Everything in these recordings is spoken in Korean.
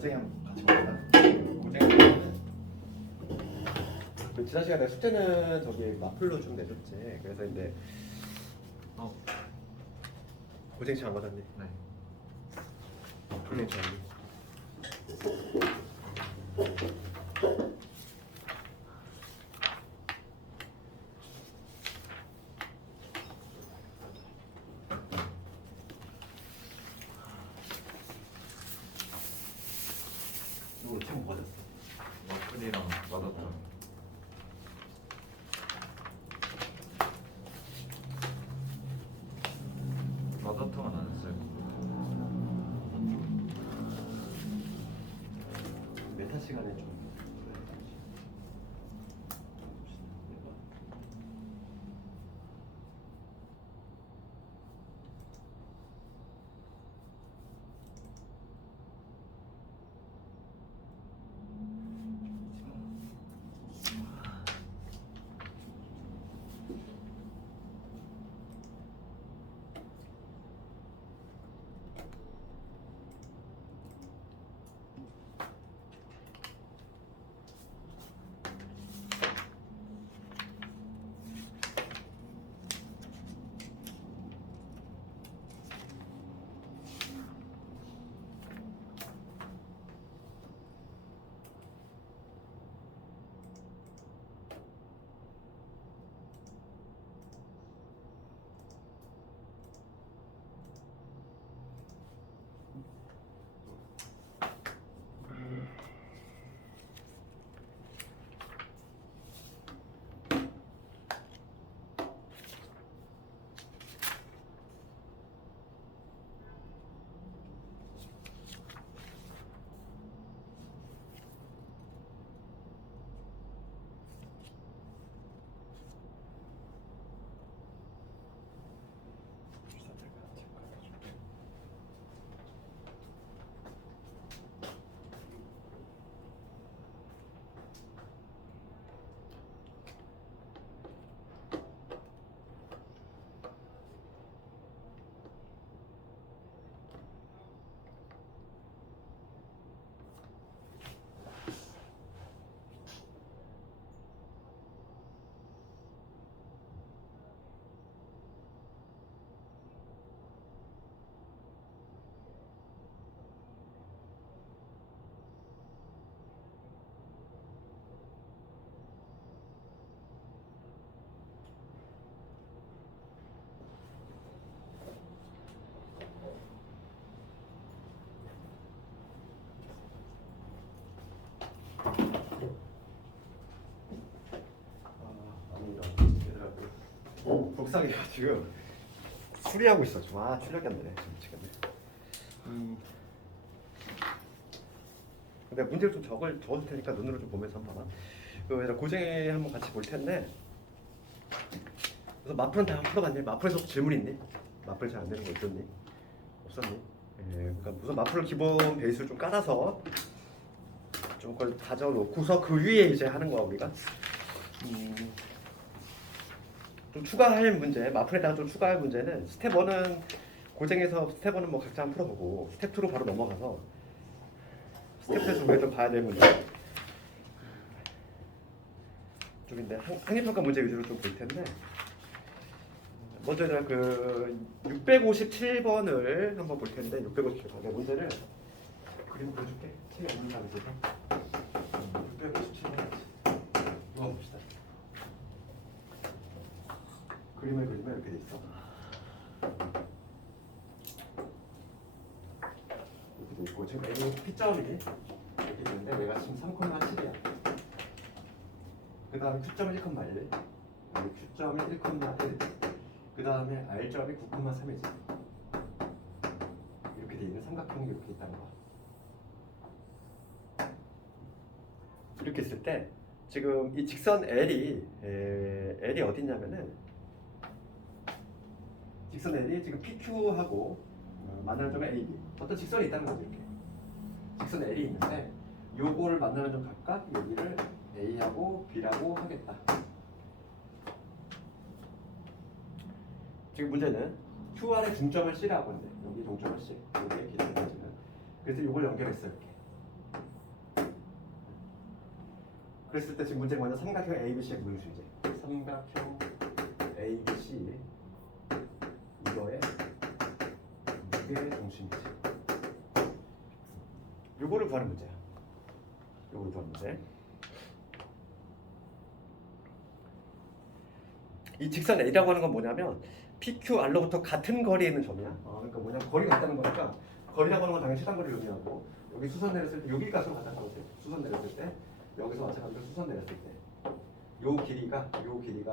고쟁이 한번 같이 볼까? 고쟁이는 그 지난 시간에 숙제는 저기 마플로 좀 내줬지. 그래서 이제 고쟁이 안 받았니? 네. 마플로 줬니? 너 책 뭐 받았어? 마흔이랑 맞았죠. 맞았통은 안 했어요. 메타 시간에 좀 복상이가 지금 수리하고 있어. 좀 출력이 안 되네. 좀 미치겠네. 근데 문제를 좀 적을 테니까 눈으로 좀 보면서 한번 봐봐. 그 고쟁이 한번 같이 볼 텐데. 그래서 마플은 다 풀어봤니? 마플에서 질문 있니? 마플 잘 안 되는 거 있었니? 없었니? 예, 그러니까 우선 마플 기본 베이스를 좀 깔아서 좀 그걸 가져놓고서 그 위에 이제 하는 거야 우리가. 좀 추가할 문제, 마플에다가 좀 추가할 문제는 스텝 1은 고쟁에서 스텝 1은 뭐 각자 한번 풀어보고 스텝 2로 바로 넘어가서 스텝 2에서 우리가 좀 봐야 될 문제 쪽인데 학력평가 문제 위주로 좀 볼 텐데 먼저 내가 그 657번을 한번 볼 텐데 657번 문제를 그림 보여줄게. 책에 없는 사람 있어서 657번 봅시다. 그림을 그리면 이렇게 돼 있어. 이렇게 돼 있고 지금 A는 P점이니 이렇게 되는데 얘가 지금 3,7이야. 그 다음에 Q점이 1,1, Q점이 1,1, 그 다음에 R점이 9,3이지. 이렇게 돼 있는 삼각형이 이렇게 있다는 거야. 이렇게 있을 때 지금 이 직선 L이 어디 있냐면은 직선 L이 지금 PQ하고 만나는 점은 AB. 어떤 직선이 있다는 거죠. 이렇게 직선 L이 있는데 요거를 만나는 점 각각 여기를 A하고 B라고 하겠다. 지금 문제는 Q 안에 중점을 C라고 하는데 여기 중점을 C, 여기에 기준을 C는. 그래서 요걸 연결했어요. 이렇게 그랬을 때 지금 문제는 뭐냐? 삼각형 ABC의 무게중심이지. 삼각형 ABC 이거의 무게중심이지. 요거를 구하는 문제야. 요거를 구하는 문제. 이 직선 A라고 하는 건 뭐냐면 PQR로부터 같은 거리에 있는 점이야. 그러니까 뭐냐면 거리가 같다는 거니까 거리라고 하는 건 당연히 시간거리를 의미하고 여기 수선 내렸을 때 여기 값으로 같다는 거지. 수선 내렸을 때 여기서 마찬가지로 수선 내렸을 때 요 길이가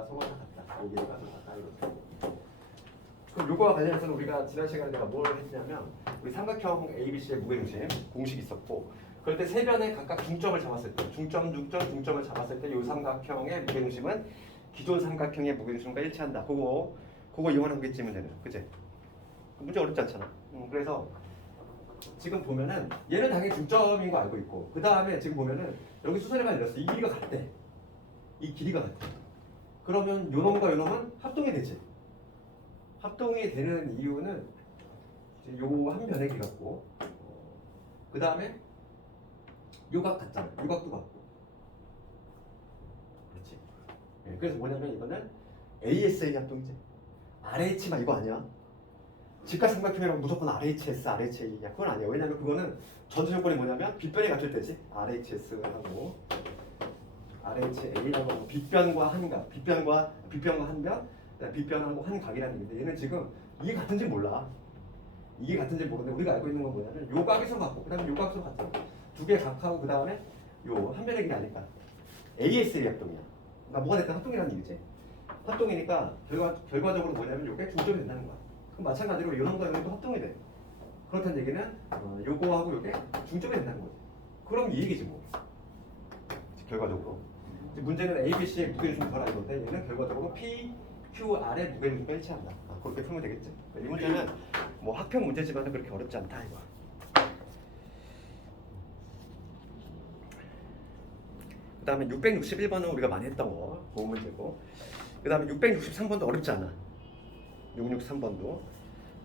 서로 다 같다. 요 길이가 서로 같다 이거죠. 그럼 요거와 관련해서는 우리가 지난 시간에 내가 뭘 했냐면 우리 삼각형 ABC의 무게중심 공식이 있었고 그럴 때 세 변에 각각 중점을 잡았을 때 중점, 중점을 잡았을 때 요 삼각형의 무게중심은 기존 삼각형의 무게중심과 일치한다. 그거 이용하는 거겠지 문제는. 그치? 문제 어렵지 않잖아. 그래서 지금 보면은 얘는 당연히 중점인 거 알고 있고 그 다음에 지금 보면은 여기 수선해가 내렸어. 이 길이가 같대. 이 길이가 같대. 그러면 요 놈과 요 놈은 합동이 되지. 합동이 되는 이유는 요 한 변의 길 같고 그 다음에 요 각 같잖아. 요 각도 같고 그렇지. 예, 그래서 뭐냐면 이거는 ASA 합동이지. RH만 이거 아니야. 직각삼각형이라고 무조건 RHS, RHA야. 그건 아니야. 왜냐면 그거는 전제 조건이 뭐냐면 빗변이 같을 때지. RHS하고 RHA라고 하고 빗변과 한각, 빗변과 한변, 빗변하고 한각이라는 얘기인데 얘는 지금 이게 같은지 몰라. 이게 같은지 모르는데 우리가 알고 있는 건 뭐냐면 요 각이 서로 같고 그 다음에 요 각이 서로 같아. 두 개 각하고 그 다음에 요 한 변의 길이 아닐까. ASA 합동이야. 그러니까 뭐가 됐든 합동이라는 얘기지. 합동이니까 결과적으로 뭐냐면 요게 중점이 된다는 거야. 그럼 마찬가지로 이런 거는 또 합동이 돼. 그렇다는 얘기는 요거하고 요게 중점이 된다는 거지. 그럼 이 얘기지 뭐. 결과적으로. 문제는 ABC의 무게중심 구하라 이건데 얘는 결과적으로 PQR의 무게중심과 일치한다. 그렇게 풀면 되겠지. 이 문제는 뭐 학평 문제지만 그렇게 어렵지 않다 이거. 그 다음에 661번은 우리가 많이 했던 거 고음 문제고 그 다음에 663번도 어렵지 않아. 663번도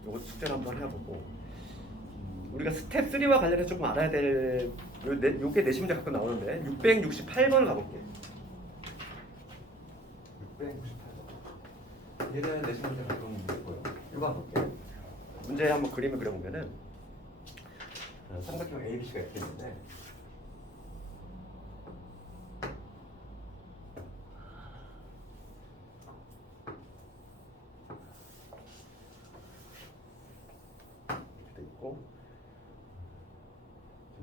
요거 숙제를 한번 해보고 우리가 스텝 3와 관련해서 조금 알아야 될 요게 내신 문제 가끔 나오는데 668번을 가볼게. 668번 얘는 내신 문제 가끔 있고요. 이거 가볼게. 문제 한번 그림을 그려보면은 삼각형 ABC가 이렇게 있는데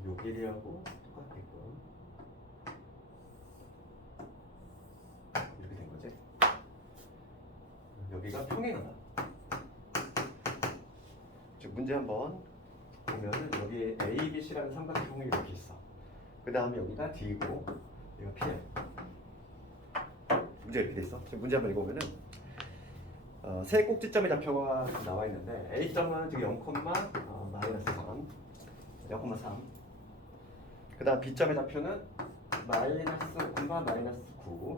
요 길이하고 똑같겠고 이렇게 된 거지. 여기가 평행하다. 지금 문제 한번 보면은 여기 ABC라는 삼각형이 이렇게 있어. 그 다음에 여기가 D고 여기가 P야. 문제 이렇게 돼 있어. 지금 문제 한번 읽어보면은 세 꼭지점의 좌표가 나와 있는데 A점은 지금 0,-3 그 다음 B점의 좌표는 -5,-9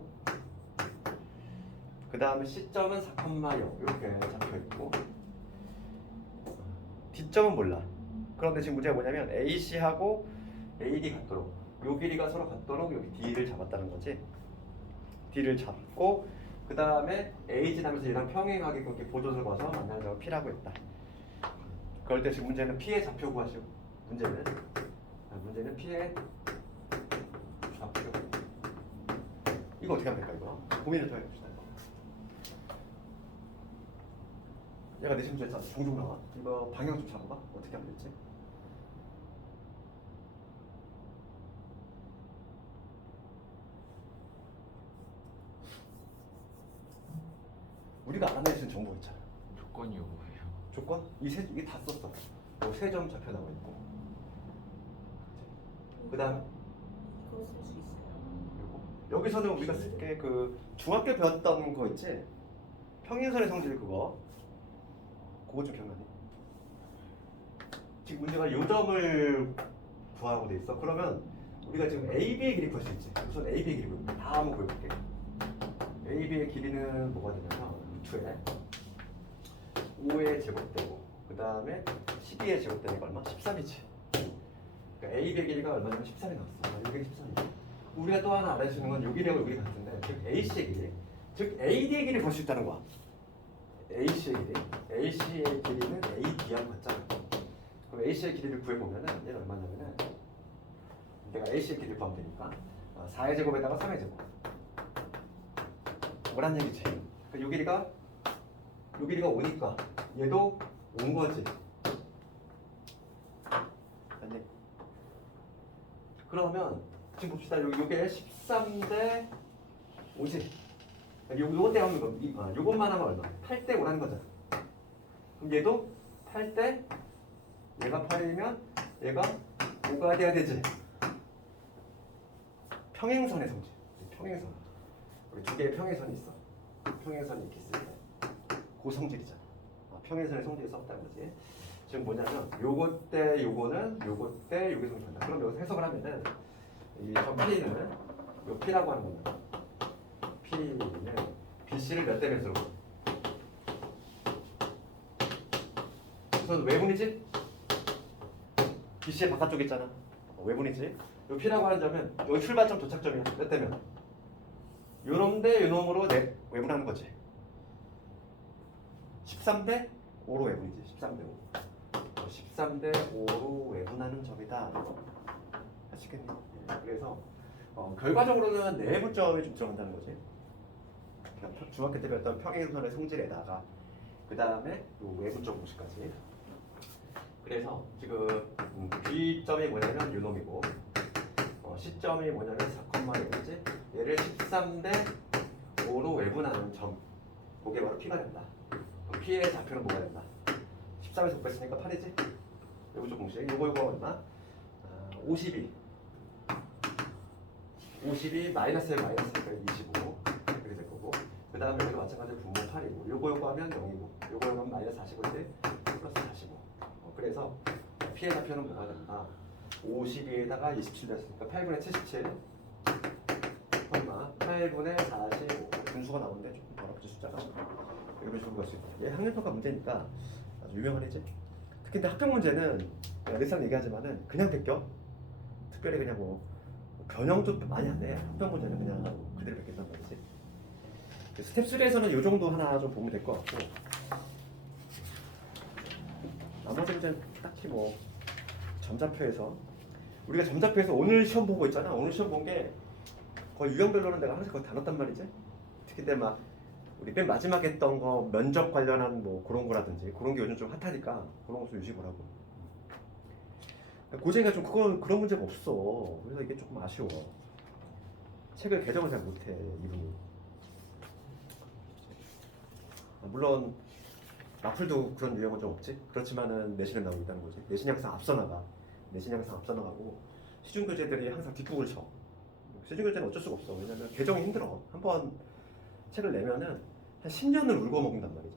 그 다음에 C점은 4,0 이렇게 잡혀있고 D점은 몰라. 그런데 지금 문제가 뭐냐면 AC하고 AD 같도록 요 길이가 서로 같도록 여기 D를 잡았다는 거지. D를 잡고 그 다음에 A 지나면서 얘랑 평행하게 그렇게 보조를 봐서 만나는 점을 P라고 했다. 그럴 때 지금 문제는 P의 좌표 구하시오. 문제는 P의 좌표. 이거 어떻게 하면 될까 이거? 고민을 더 해봅시다. 얘가 내신 문제 종종 나와. 이거 방향 좀 잡아봐. 어떻게 하면 될지. 우리가 알아낼 수 있는 정보 있잖아. 조건이 뭐예요? 조건? 이게 다 썼어. 세 점 좌표 나와 있고. 그 다음 이거 쓸 수 있어요. 여기서는 우리가 쓸게 그 중학교 배웠던 거 있지? 평행선의 성질 그거 좀 기억나니? 지금 문제가 요점을 구하라고 돼 있어. 그러면 우리가 지금 AB의 길이 구할 수 있지. 우선 AB의 길이 다 한번 구해볼게. AB의 길이는 뭐가 되냐면 루트에 5의 제곱되고 그 다음에 12의 제곱되니까 얼마? 13이지. 그러니까 AB의 길이가 얼마냐면 13이 나왔어. 여기 13이지. 우리가 또 하나 알아야 되는 건 요 길이하고 요 길이 같은데, 즉 AC의 길이, 즉 AD의 길이를 볼 수 있다는 거야. AC의 길이, AC의 길이는 AD하고 같잖아. 그럼 AC의 길이를 구해보면은 얘는 얼마냐면은 내가 AC의 길이를 구하면 되니까 4의 제곱에다가 3의 제곱 뭐란 얘기지? 요 길이가 5니까 얘도 5인 거지. 맞니? 그러면 지금 봅시다. 요게 13대 50. 요거 때 하면 요것만 하면 얼마? 8대 5라는 거잖아. 그럼 얘도 8대 얘가 8이면 얘가 5가 돼야 되지. 평행선의 성질. 평행선. 우리 두 개의 평행선이 있어. 평행선이 이렇게 있을 때 고성질이잖아. 평행선의 성질을 썼다는 거지. 지금 뭐냐면 요거 때 요거는 요거 때 요게 성질한다. 그럼 여기서 해석을 하면은 이저 P는 요 P라고 하는 거는 P는 BC를 몇 대 몇으로? 우선 외분이지? BC의 바깥쪽에 있잖아. 외분이지? 요 P라고 하는 점은 여기 출발점 도착점이야. 몇 대면? 요놈 대 요놈으로 외분하는 거지. 13대 5로 외분이지. 13대 5. 13대 5로 외분하는 점이다. 아시겠니? 그래서 결과적으로는 내분점이 좀 들어간다는 거지. 중학교 때 배웠던 평행선의 성질에다가 그 다음에 외분점 공식까지. 그래서 지금 B점이 뭐냐면 요놈이고 C점이 뭐냐면 4,0이지. 얘를 13대 5로 외분하는 점. 그게 바로 P가 된다. 그럼 P의 좌표는 뭐가 된다? 13에서 곱했으니까 8이지? 외분점 공식. 요거 얼마? 52 마이너스 1 마이너스 1 25 이렇게 될 거고, 그 다음에 여기도 마찬가지로 분모 8이고, 요거 하면 0이고, 요거 하면 마이너스 45대 플러스 45. 그래서 P의 좌표는 뭐가 된다? 52에다가 27 됐으니까 8분의 77 얼마? 8분의 45 분수가 나오는데 조금 더럽지 숫자가. 이런 식으로 볼 수 있다. 얘 학년평가 문제니까 아주 유명한 애지. 특히 근데 학평 문제는 늘상 얘기하지만은 그냥 베껴. 특별히 그냥 뭐 변형도 많이 안 해. 학평 문제는 그냥 그대로 베낀단 말이지. 스텝 3에서는 이 정도 하나 좀 보면 될 것 같고, 나머지 문제는 딱히 뭐 점자표에서 우리가 점자표에서 오늘 시험 보고 있잖아. 오늘 시험 본 게 거의 유형별로는 내가 항상 거의 다 넣었단 말이지. 특히 근데 막 우리 맨 마지막에 했던 거 면접 관련한 뭐 그런 거라든지 그런 게 요즘 좀 핫하니까 그런 거 좀 유심히 보라고. 고재가 좀 그런 문제가 없어. 그래서 이게 조금 아쉬워. 책을 개정을 잘 못해 이분이. 물론 마플도 그런 유형은 좀 없지. 그렇지만은 내신은 나오고 있다는 거지. 내신이 항상 앞서 나가. 내신이 항상 앞서 나가고 시중 교재들이 항상 뒷북을 쳐. 시중 교재는 어쩔 수가 없어. 왜냐면 개정이 힘들어. 한번 책을 내면은 한 10년을 울고 먹는단 말이지.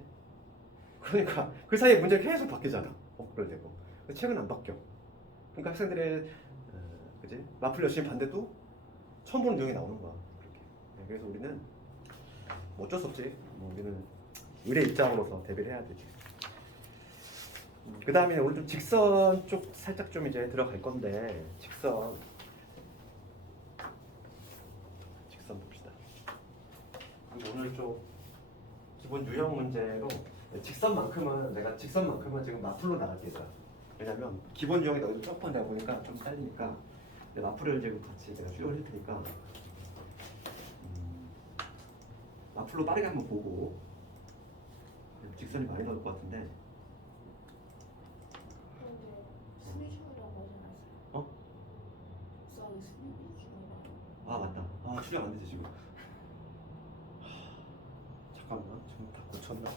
그러니까 그 사이에 문제가 계속 바뀌잖아. 그럴 때고. 책은 안 바뀌어. 그러니까 학생들의 그지? 마플 열심히 반대도 처음 보는 내용이 나오는 거야. 그렇게. 그래서 우리는 뭐 어쩔 수 없지. 뭐 우리는 의뢰 입장으로서 대비를 해야 되지. 그 다음에 오늘 좀 직선 쪽 살짝 좀 이제 들어갈 건데, 직선 봅시다. 오늘 좀 기본 유형 문제로 직선만큼은 지금 마플로 나갈게 있어. 왜냐면 기본 유형이 너희도 조금 내가 보니까 좀 딸리니까 마플을 지금 같이 내가 수요를 할 테니까 마플로 빠르게 한번 보고 직선이 많이 나올 것 같은데. 근데 수미 중이라고 하지 않았어요? 어? 수학이 수미 중이라고. 아 맞다. 아 출력 안 되지 지금. 잠깐만 지금 다 고쳤나?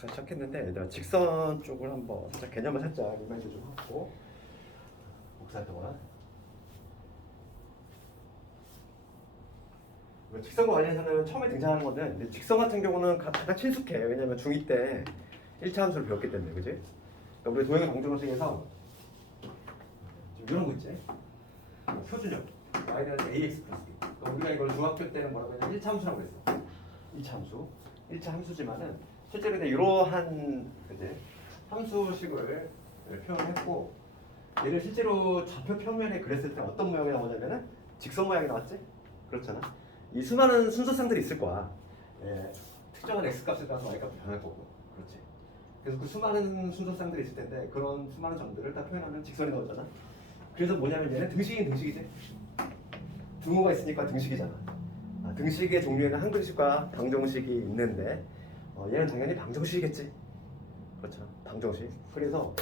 복사 시작했는데 얘들아 직선 쪽을 한번 살짝 개념을 살짝 리마인드 좀 하고 복사할 동안 직선과 관련해서는 처음에 등장하는 건데 근데 직선 같은 경우는 가장 친숙해. 왜냐면 중2 때 1차 함수를 배웠기 때문에 그지? 그러니까 우리 도형의 방정식에서 지금 이런 거 있지? 표준형 y는 ax 플러스 b. 그러니까 우리가 이걸 중학교 때는 뭐라고 했냐면 1차 함수라고 했어. 2차 함수. 1차 함수지만은 실제로 이제 이러한 그지? 함수식을 표현했고 얘를 실제로 좌표 평면에 그렸을 때 어떤 모양이 나오냐면은 직선 모양이 나왔지? 그렇잖아. 이 수많은 순서상들이 있을 거야. 예, 특정한 x 값에 따라서 y 값이 변할 거고, 그렇지. 그래서 그 수많은 순서상들이 있을 텐데 그런 수많은 점들을 다 표현하면 직선이 나오잖아. 그래서 뭐냐면 얘는 등식인 등식이지. 등호가 있으니까 등식이잖아. 등식의 종류에는 항등식과 방정식이 있는데 얘는 당연히 방정식이겠지. 그렇죠. 방정식. 그래서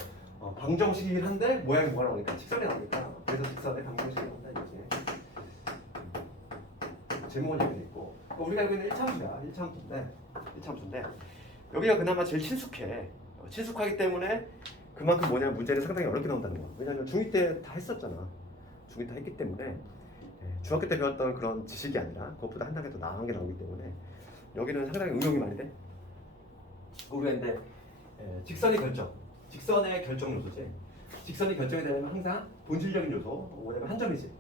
방정식이긴 한데 모양이 뭐가 나오니까 직선이 나오니까 그래서 직선의 방정식이 나온다 이거지. 제목은 이렇게 있고 우리가 알고 있는 1차 함수야. 1차 함수인데 여기가 그나마 제일 친숙해. 친숙하기 때문에 그만큼 뭐냐면 문제는 상당히 어렵게 나온다는 거야. 왜냐하면 중2 때 다 했었잖아. 중2 때 했기 때문에 중학교 때 배웠던 그런 지식이 아니라 그것보다 한 단계 더 나은 게 나오기 때문에 여기는 상당히 응용이 많이 돼. 우리가 이제 직선의 결정, 직선의 결정 요소지. 직선이 결정이 되려면 항상 본질적인 요소, 뭐냐면 한 점이지.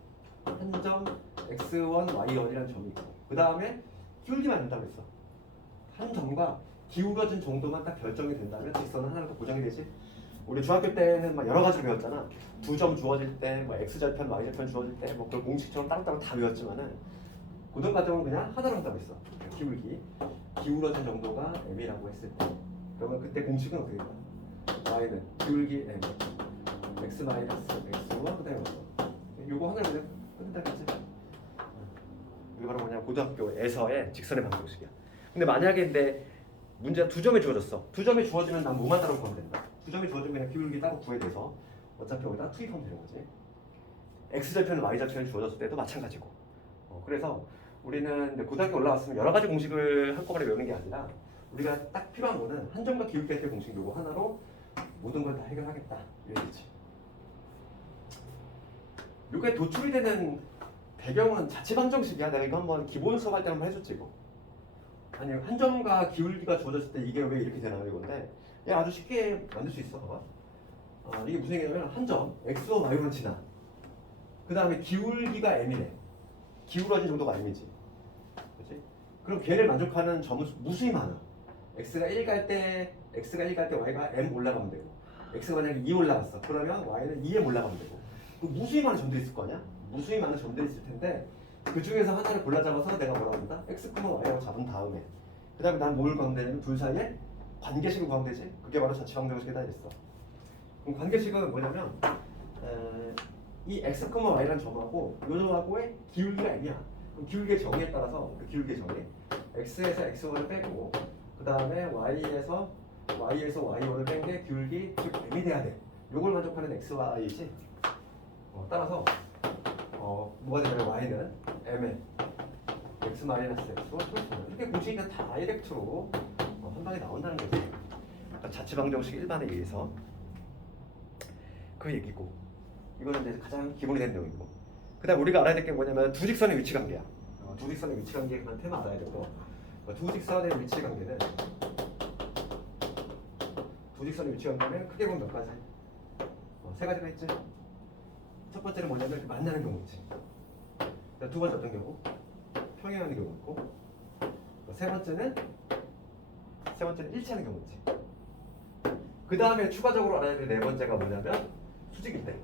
한 점 x1, y1이라는 점이 있고 그 다음에 기울기만 된다고 했어. 한 점과 기울어진 정도만 딱 결정이 된다면 직선은 하나 더 고정이 되지. 우리 중학교 때는 막 여러 가지로 배웠잖아. 두 점 주어질 때, 뭐 x절편, y절편 주어질 때, 뭐 그걸 공식처럼 따로따로 다 배웠지만은 고등과정은 그냥 하나로 한다고 했어. 기울기, 기울어진 정도가 m이라고 했을 때, 그러면 그때 공식은 어떻게 될까? y는 기울기 m, x 마이너스 x와 그다음에 요거 하나로 그냥 끝낸다겠지. 이게 바로 뭐냐 고등학교에서의 직선의 방정식이야. 근데 만약에 근데 문제가 두 점이 주어졌어. 두 점이 주어지면 난 뭐만 따로 구하면 된다. 두 점이 주어지면 그냥 기울기 따로 구해야 돼서 어차피 여기다 투입하면 되는 거지. x절편, y절편이 주어졌을 때도 마찬가지고. 그래서 우리는 고등학교 올라왔으면 여러 가지 공식을 한꺼번에 외우는 게 아니라 우리가 딱 필요한 거는 한 점과 기울기 할 때 공식 요거 하나로 모든 걸 다 해결하겠다. 이거지. 요게 도출이 되는 배경은 자체 방정식이야. 내가 이거 한번 기본 수업 할 때 한번 해줬지 이거. 아니 한 점과 기울기가 주어졌을 때 이게 왜 이렇게 되나 이건데 얘 아주 쉽게 만들 수 있어. 봐봐. 이게 무슨 얘기냐면 한 점 x와 y만 지나. 그 다음에 기울기가 m이네. 기울어진 정도가 m이지. 그렇지? 그럼 걔를 만족하는 점은 무수히 많아. x가 1 갈 때 y가 m 올라가면 되고 x가 만약에 2 올라갔어. 그러면 y는 2m 올라가면 되고 그 무수히 많은 점들이 있을 거 아니야? 무수히 많은 점들이 있을 텐데 그 중에서 하나를 골라 잡아서 내가 뭐라고 한다? x, y라고 잡은 다음에 그 다음에 난 뭘 구하면 되냐면 둘 사이에 관계식을 구하면 되지. 그게 바로 자치방정식이다 했어. 그럼 관계식은 뭐냐면 이 x, y라는 점하고 요 점하고의 기울기가 m이야. 그럼 기울기의 정의에 따라서 그 기울기의 정의 x에서 x1을 빼고 그 다음에 y에서 y1을 뺀 게 기울기 즉 m이 돼야 돼. 요걸 만족하는 x와 y이지. 따라서 뭐가 되냐면 y는 m에 x 마이너스 x와 플러스 이렇게 공식이 그냥 다이렉트로 한 방에 나온다는 거지. 그러니까 자치방정식 일반에 의해서 그 얘기고 이거는 이제 가장 기본이 된 내용이고 그다음 우리가 알아야 될 게 뭐냐면 두 직선의 위치 관계야. 두 직선의 위치 관계에 관한 테마 알아야 되고 두 직선의 위치 관계는 크게 보면 몇 가지? 세 가지가 있지. 첫 번째는 뭐냐면 이렇게 만나는 경우지. 두 번째 어떤 경우? 평행하는 경우 있고 세 번째는 일치하는 경우지. 그 다음에 추가적으로 알아야 될 네 번째가 뭐냐면 수직일 때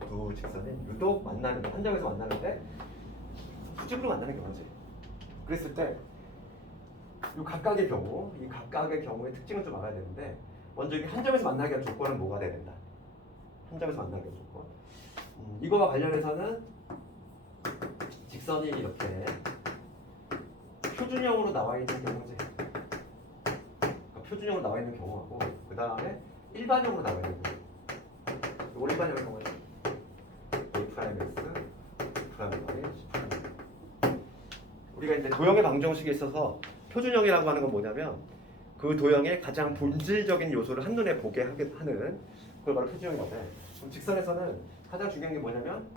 두 직선이 유독 만나는 한 점에서 만나는데 수직으로 만나는 경우지. 그랬을 때 이 각각의 경우의 특징을 좀 알아야 되는데 먼저 이 한 점에서 만나게 할 조건은 뭐가 돼야 된다. 한 점에서 만나게 할 조건. 이거와 관련해서는 직선이 이렇게 표준형으로 나와 있는 경우지. 그러니까 표준형으로 나와 있는 경우하고 그 다음에 일반형으로 나와 있는 경우. 이거 일반형의 경우는 A'X, B'Y, C'Y. 우리가 이제 도형의 방정식에 있어서 표준형이라고 하는 건 뭐냐면 그 도형의 가장 본질적인 요소를 한눈에 보게 하는 그걸 바로 표지형이라고 해. 그럼 직선에서는 가장 중요한 게 뭐냐면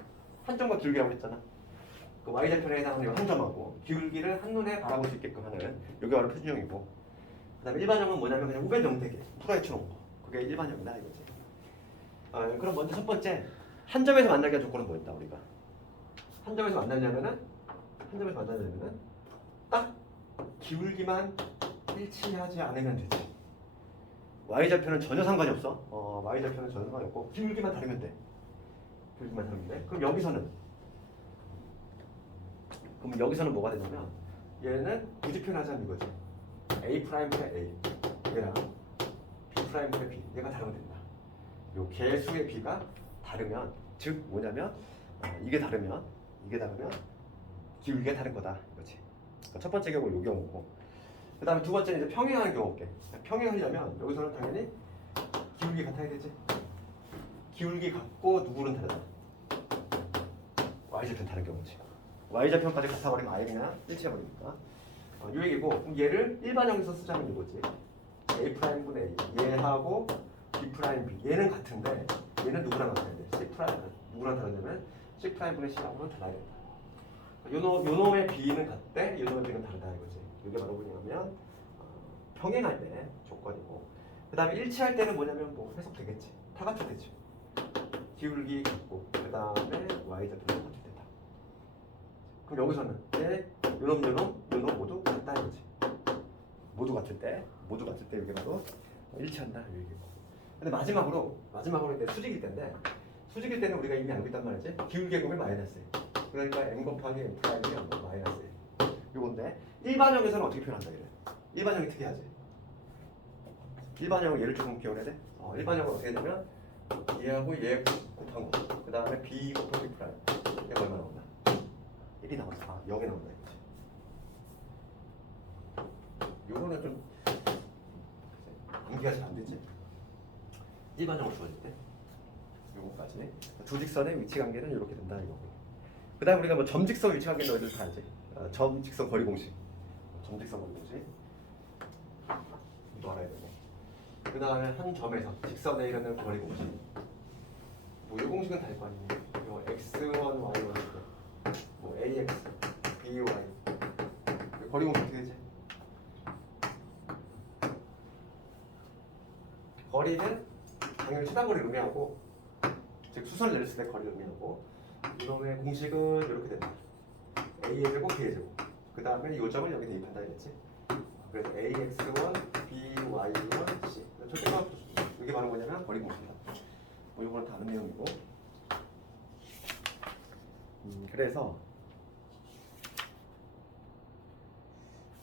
한 점과 기울기라고 했잖아. 그 y좌편에 해당하는 한 점하고 기울기를 한눈에 바라볼 수 있게끔 하는 이게 바로 표준형이고, 그다음에 일반형은 뭐냐면 그냥 우변 영대계 풀어헤쳐놓은 거, 그게 일반형이다 이거지. 그럼 먼저 첫 번째 한 점에서 만나게 한 조건은 뭐였다 우리가? 한 점에서 만나려면은 딱 기울기만 일치하지 않으면 되지. y좌표는 전혀 상관이 없어. y좌표는 전혀 상관이 없고 기울기만 다르면 돼. 그럼 여기서는 뭐가 되냐면 얘는 굳이 표현하자면 이거지. a 프라임분의 a 얘랑 b 프라임분의 b 얘가 다르면 된다. 요 개수의 b가 다르면, 즉 뭐냐면 이게 다르면 기울기가 다른 거다 이거지. 그러니까 첫 번째 경우 요 경우고, 그 다음에 두 번째는 이제 평행하는 경우 볼게. 평행하려면 여기서는 당연히 기울기 같아야 되지. 기울기 같고 누구는 다르다. y좌편 다른 경우지. y좌편까지 같아버리면 아예 그냥 일치해버리니까. 이 얘기고, 그럼 얘를 일반형에서 쓰자면 이거지. a 프라임분의 a 얘하고 b 프라임 b 얘는 같은데 얘는 누구랑 같아야 돼? c 프라임 누구랑 다르냐면 c 프라임분의 c랑은 달라야 된다. 요놈의 b는 같대, 요놈의 b는 다르다 이거지. 이게 바로 뭐냐면 평행할 때 조건이고, 그 다음에 일치할 때는 뭐냐면 뭐 해석되겠지. 타같이 기울기 같고 그 다음에 y좌표는 같이 된다. 그럼 여기서는 요놈 모두 같다 이거지. 모두 같을 때 이게 바로 일치한다 이 얘기고. 근데 마지막으로 이제 수직일 때는 우리가 이미 알고 있단 말이지. 기울기의 곱이 마이너스. 그러니까 m 곱하기 m 프라임이 마이너스. 요건데 일반형에서는 어떻게 표현한다 이래. 일반형이 특이하지. 일반형을 예를 조금 기억해야 돼. 일반형은 어떻게 되냐면 얘하고 얘 곱한 거, 그 다음에 b 곱하기 프라임 얘가 얼마 나온다? 1이 나온다. 0이 나온다 이거지. 요거는 좀 암기가 잘 안 되지. 일반형으로 주어질 때 요거까지 두 직선의 위치 관계는 이렇게 된다 이거고. 그 다음에 우리가 뭐 점직선 위치 관계 너희들 다 알지. 점직선 거리 공식 또 알아야 되고, 그 다음에 한 점에서 직선에 이르는 거리 공식, 뭐 이 공식은 다 알 거 아니니. 뭐 x1, y1, 뭐 ax, by 거리 공식 어떻게 되지? 거리는 당연히 최단거리를 의미하고, 즉 수선을 내렸을 때 거리를 의미하고, 이놈의 공식은 이렇게 된다. a의 제곱, b의 제곱. 그 다음에 이 점을 여기 대입한다 이랬지. 그래서 ax1, by1, c. 절대값 이게 바로 뭐냐면 거리 공식이다. 뭐 이거는 다른 내용이고. 그래서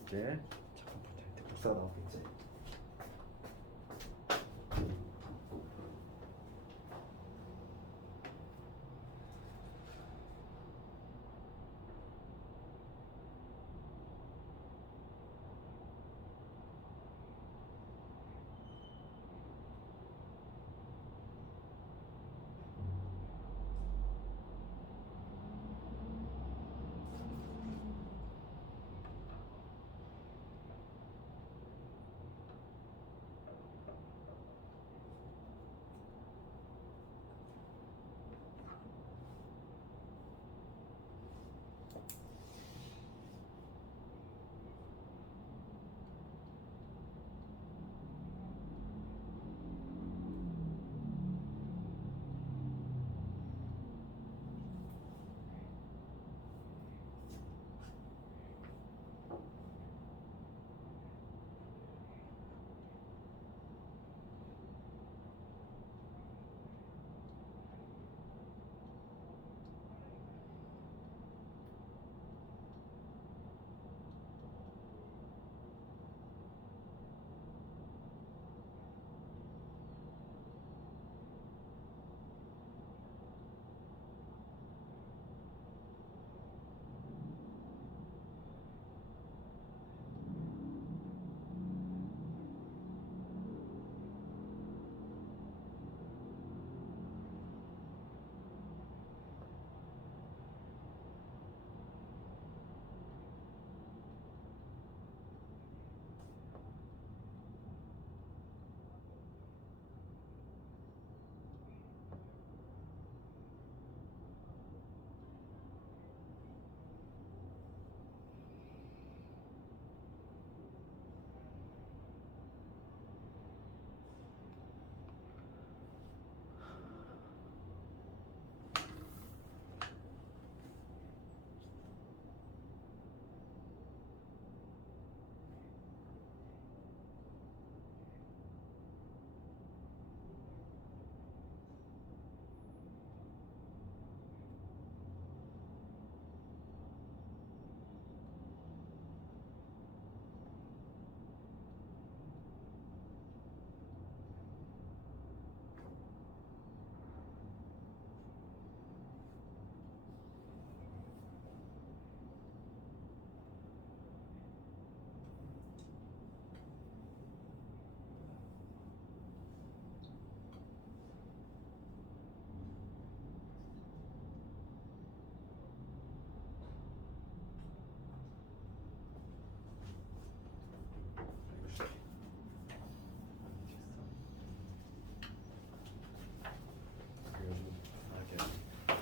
이제 잠깐 복사가 나오겠지.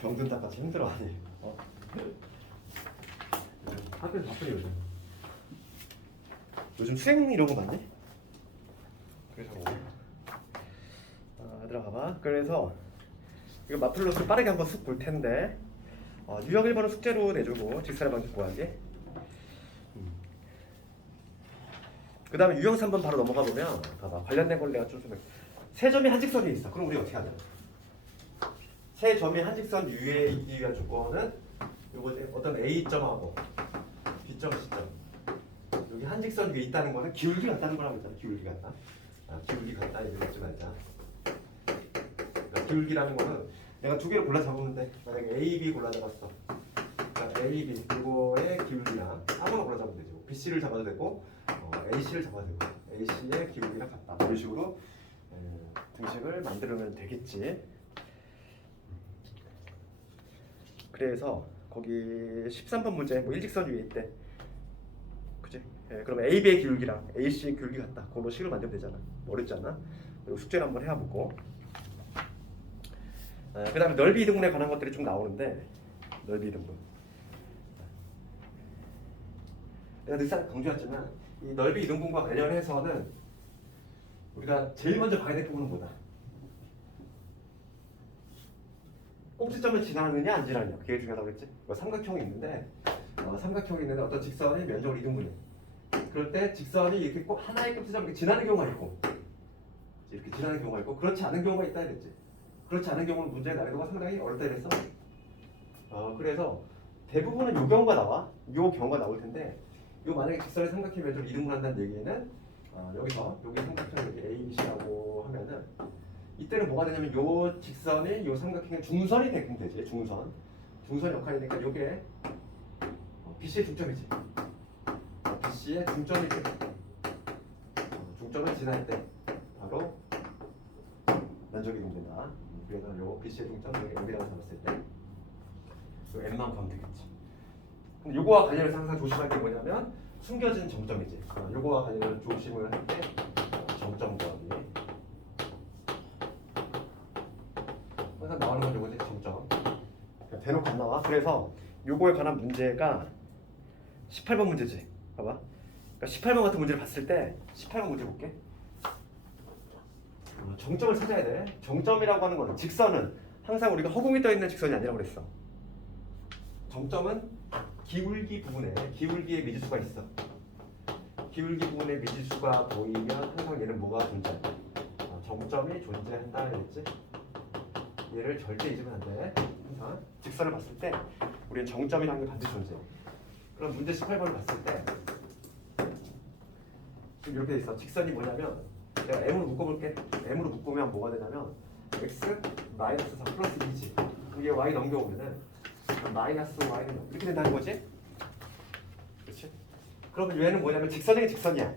병든 닦아서 힘들어 아니. 학교에서 바쁘니 요즘. 요즘 수행 이런 거 많니? 그래서 들어가봐. 그래서 이거 마플로스 빠르게 한번 쑥 볼 텐데 유형 1번은 숙제로 내주고 직사의 방식 구하기. 그 다음에 유형 3번 바로 넘어가 보면 봐봐 관련된 걸 내가 좀 세 점이 한 직선이 있어. 그럼 우리 어떻게 하냐? 세 점이 한 직선 위에 있기 위한 조건은 요거지. 어떤 A점하고 B점, C점 여기 한 직선 위에 있다는 거는 기울기 같다는 거라고 했잖아. 기울기 같다. 기울기 같다 이렇게 넣지 말자. 그러니까 기울기라는 거는 내가 두 개를 골라 잡았는데 만약에 A, B 골라 잡았어. 그러니까 A, B 이거의 기울기랑 아무나 골라 잡으면 되죠. B, C를 잡아도 되고 A, C를 잡아도 되고 A, C의 기울기랑 같다. 이런 식으로 등식을 만들면 되겠지. 그래서 거기 13번 문제 뭐 일직선 위에 있대. 그치? 그럼 AB의 기울기랑 AC의 기울기 같다. 그걸로 식을 만들면 되잖아. 어렵지 않아? 그리고 숙제를 한번 해보고. 그 다음에 넓이 이등분에 관한 것들이 좀 나오는데 넓이 이등분. 내가 늘상 강조했지만 이 넓이 이등분과 관련해서는 우리가 제일 먼저 봐야 될 부분은 뭐다? 꼭지점을 지나느냐 안 지나느냐 그게 중요하다고 했지? 삼각형이 있는데 어떤 직선이 면적으로 이등분해. 그럴 때 직선이 이렇게 꼭 하나의 꼭지점을 이렇게 지나는 경우가 있고 이렇게 지나는 경우가 있고 그렇지 않은 경우가 있다 이랬지. 그렇지 않은 경우는 문제의 난이도가 상당히 어렵다 이랬어. 그래서 대부분은 요 경우가 나와. 요 경우가 나올 텐데 요 만약에 직선의 삼각형 면적을 이등분한다는 얘기는 여기서 여기 삼각형 여기 A, B, C라고 하면은 이때는 뭐가 되냐면 요 직선이 요 삼각형의 중선이 되면 되지. 중선 역할이니까 요게 BC의 중점이지. BC의 중점이 중점을 지날 때 바로 면적이 이동된다. 그래서 요 BC의 중점 여기 M이라고 잡았을 때 요 M만 가면 되겠지. 근데 요거와 관련해서 항상 조심할 게 뭐냐면 숨겨진 점점이지. 요거와 관련해서 조심을 할 때 점점 구하기. 항상 나오는 건 요거지. 점점. 대놓고 안 나와. 그래서 요거에 관한 문제가 18번 문제지. 봐봐. 그러니까 18번 같은 문제를 봤을 때 18번 문제 볼게. 정점을 찾아야 돼. 정점이라고 하는 거는 직선은 항상 우리가 허공이 떠 있는 직선이 아니라고 그랬어. 정점은 기울기 부분에 기울기의 미지수가 있어. 기울기 부분에 미지수가 보이면 항상 얘는 뭐가 존재한다. 정점이 존재한다 그랬지. 얘를 절대 잊으면 안 돼. 항상 직선을 봤을 때 우리는 정점이라는 게 반드시 존재해. 그럼 문제 18번을 봤을 때 지금 이렇게 돼 있어. 직선이 뭐냐면 내가 M으로 묶어볼게. M으로 묶으면 뭐가 되냐면 X 마이너스 4 플러스 2지. 이게 Y 넘겨오면은 마이너스 Y는 이렇게 된다는 거지? 그렇지? 그러면 얘는 뭐냐면 직선이 직선이야.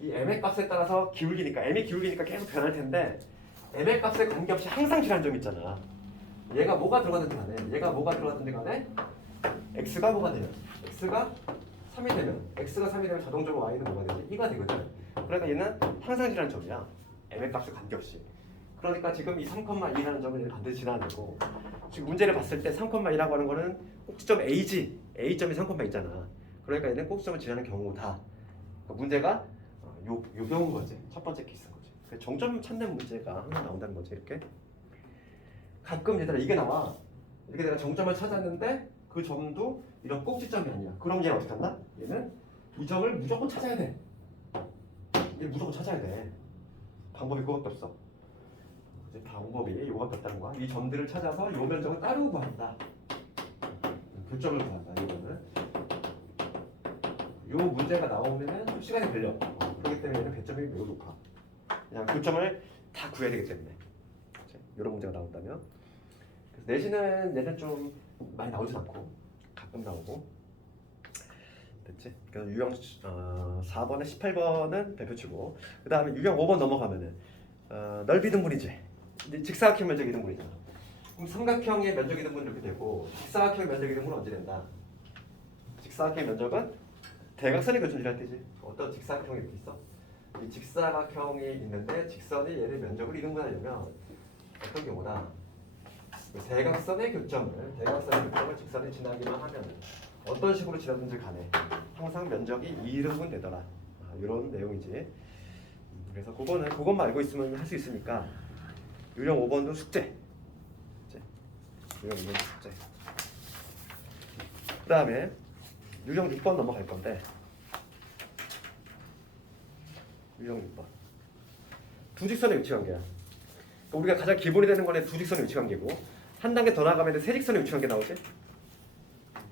이 M의 값에 따라서 기울기니까 M이 기울기니까 계속 변할 텐데 M의 값에 관계없이 항상 지나는 점 있잖아. 얘가 뭐가 들어가든지 간에 X가 뭐가 되면 X가 3이 되면 자동적으로 Y는 뭐가 되지? 2가 되거든. 그러니까 얘는 항상 지나는 점이야. M의 값에 관계없이. 그러니까 지금 이 3,2라는 점을 반드시 지나는 거고 지금 문제를 봤을 때 3,2라고 하는 거는 꼭지점 A지. A점이 3,2잖아. 그러니까 얘는 꼭지점을 지나는 경우다. 그러니까 문제가 요 경우인 거지. 첫 번째 케이스인 거지. 그래서 정점 찾는 문제가 항상 나온다는 거지. 이렇게 가끔 얘들아 이게 나와. 이렇게 내가 정점을 찾았는데 그 점도 이런 꼭지점이 아니야. 그럼 얘는 어떻게 한다? 얘는 이 점을 무조건 찾아야 돼. 얘를 무조건 찾아야 돼. 방법이 그것도 없어. 이제 방법이 이거밖에 없다는 거야. 이 점들을 찾아서 요 면적을 따로 구한다. 교점을 구한다. 이거는 요 문제가 나오면은 좀 시간이 걸려. 그렇기 때문에 얘는 배점이 매우 높아. 그냥 교점을 다 구해야 되기 때문에 이런 문제가 나온다면. 그래서 내신은 얘는 좀 많이 나오진 않고 가끔 나오고. 됐지? 그래서 유형 4번에 18번은 대표치고 그 다음에 유형 5번 넘어가면은 넓이 등분이지. 직사각형 면적 이등분이잖아. 그럼 삼각형의 면적 이등분 이렇게 되고 직사각형 면적 이등분은 언제 된다? 직사각형 면적은 대각선의 교점이랄 때지. 어떤 직사각형이 이렇게 있어. 이 직사각형이 있는데 직선이 얘를 면적을 이등분하려면 어떤 경우다? 대각선의 교점을 직선이 지나기만 하면 어떤 식으로 지나든지 간에 항상 면적이 2름은 되더라. 이런 내용이지. 그래서 그것만 알고 있으면 할 수 있으니까 유형 5번도 숙제. 유형 5번 숙제. 그 다음에 유형 6번 넘어갈 건데 유형 6번 두직선의 위치관계야. 그러니까 우리가 가장 기본이 되는 거는 두직선의 위치관계고 한 단계 더 나가면 세직선의 위치관계 나오지.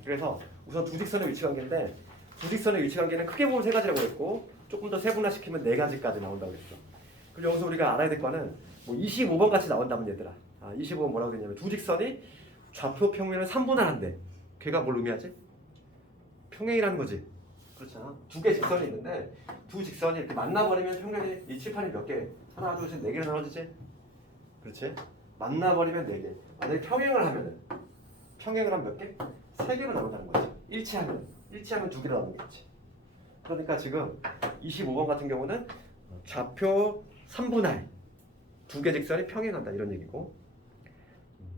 그래서 우선 두직선의 위치관계인데 두직선의 위치관계는 크게 보면 세 가지라고 했고 조금 더 세분화시키면 네 가지까지 나온다고 했어. 그리고 여기서 우리가 알아야 될 거는 뭐 25번 같이 나온다면 얘들아. 25번 뭐라고 했냐면 두직선이 좌표 평면을 3분할한대. 걔가 뭘 의미하지? 평행이라는 거지. 그렇잖아. 두 개 직선이 있는데 두 직선이 이렇게 만나버리면 평면이 이 칠판이 몇 개? 하나, 둘, 셋, 네 개로 나눠지지? 그렇지? 만나버리면 네 개. 만약에 평행을 하면 몇 개? 세 개로 나눈다는 거지. 일치하면 두 개로 나누겠지. 그러니까 지금 25번 같은 경우는 좌표 3분할 두 개 직선이 평행한다 이런 얘기고.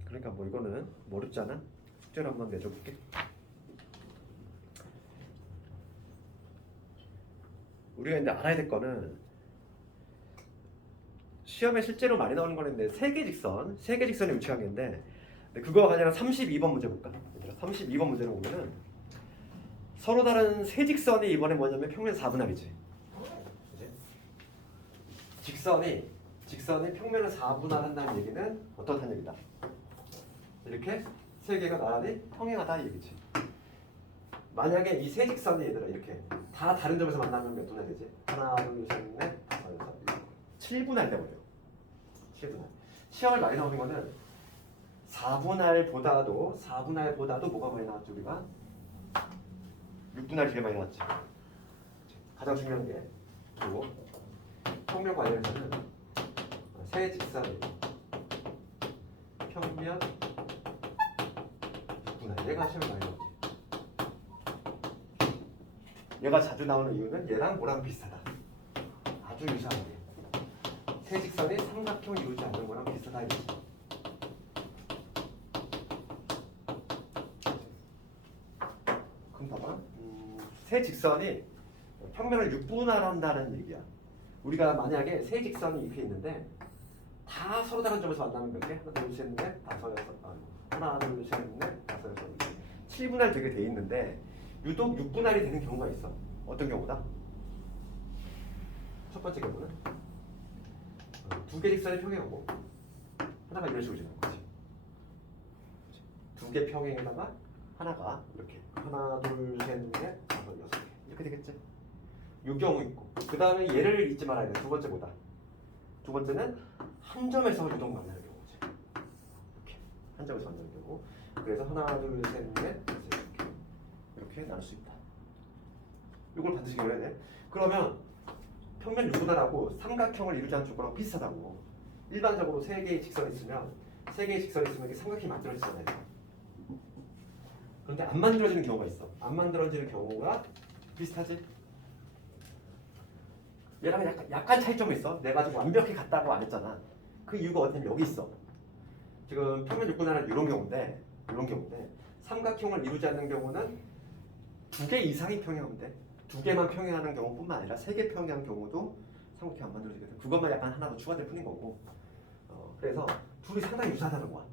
그러니까 뭐 이거는 어렵잖아. 숙제를 한번 내줘볼게. 우리가 이제 알아야 될 거는 시험에 실제로 많이 나오는 거는데 세개 직선의 위치관계인데 그거와 관련한 32번 문제 볼까? 32번 문제를 보면은 서로 다른 세 직선이 이번에 뭐냐면 평면 4분할이지. 직선이 평면을 4분할한다는 얘기는 어떻다는 얘기다. 이렇게 세 개가 나란히 평행하다 이 얘기지. 만약에 이 세 직선이 얘들아 이렇게 다 다른 점에서 만나면 몇 분할 되지? 하나, 둘, 셋, 넷, 다섯, 여섯, 일곱. 7분할 돼버려요. 7분할. 시험을 많이 나오는 거는 4분할보다도 뭐가 많이 나왔죠 우리가? 6분할 되게 많이 나왔지. 가장 중요한 게 그리고 평면 관련해서는 세 직선의 평면 6분할 얘가 시험에 많이 나오지. 얘가 자주 나오는 이유는 얘랑 뭐랑 비슷하다. 아주 유사하게 세 직선이 삼각형을 이루지 않는 거랑 비슷하다 이거지. 그럼 봐봐. 세 직선이 평면을 6분할한다는 얘기야. 우리가 만약에 세 직선이 이렇게 있는데 다 서로 다른 점에서 만나면 몇 개? 하나, 둘, 셋, 넷, 다섯, 여섯, 하나, 둘, 셋, 넷, 다섯, 여섯, 7분할 되게 돼 있는데 유독 6분할이 되는 경우가 있어. 어떤 경우다? 첫 번째 경우는 두 개 직선이 평행하고 하나가 이런 식으로 지나는 거지. 두 개 평행에다가 하나가 이렇게 하나, 둘, 셋, 넷, 다섯, 여섯 개 이렇게 되겠지. 이 경우 있고 그 다음에 얘를 잊지 말아야 돼. 두 번째보다. 두 번째는 한 점에서 유독 만나는 경우지. 이렇게 한 점에서 만나는 경우. 그래서 하나, 둘, 셋, 넷, 다섯, 이렇게 나눌 수 있다. 이걸 반드시 기억해야 돼. 그러면 평면 6분할하고 삼각형을 이루지 않는 조건하고 비슷하다고. 일반적으로 세 개의 직선이 있으면 이게 삼각형이 만들어지잖아요. 그런데 안 만들어지는 경우가 있어. 안 만들어지는 경우가 비슷하지? 얘랑 약간 차이점이 있어. 내가 지금 완벽히 같다고 안 했잖아. 그 이유가 어디냐면 여기 있어. 지금 평면 6분할은 이런 경우인데 삼각형을 이루지 않는 경우는 두 개 이상이 평행하면 돼. 두 개만 평행하는 경우뿐만 아니라 세 개 평행하는 경우도 삼각형 안 만들어지거든. 그것만 약간 하나 더 추가될 뿐인 거고. 그래서 둘이 상당히 유사하다는 거야.